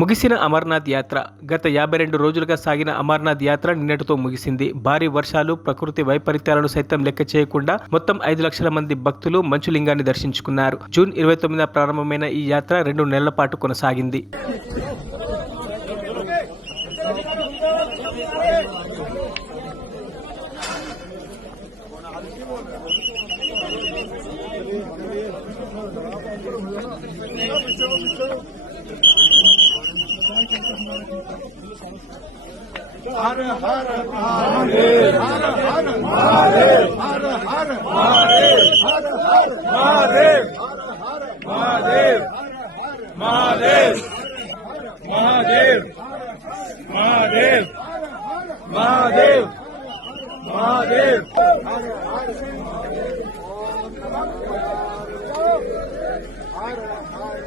ముగిసిన అమర్నాథ్ యాత్ర. గత యాభై రెండు రోజులుగా సాగిన అమర్నాథ్ యాత్ర నిన్నటితో ముగిసింది. భారీ వర్షాలు ప్రకృతి వైపరీత్యాలను సైతం లెక్క చేయకుండా మొత్తం ఐదు లక్షల మంది భక్తులు మంచులింగాన్ని దర్శించుకున్నారు. జూన్ ఇరవై తొమ్మిదిన ప్రారంభమైన ఈ యాత్ర రెండు నెలల పాటు కొనసాగింది. हर हर महादेव हर हर महादेव हर हर महादेव हर हर महादेव हर हर महादेव महादेव महादेव महादेव महादेव महादेव हर हर हर हर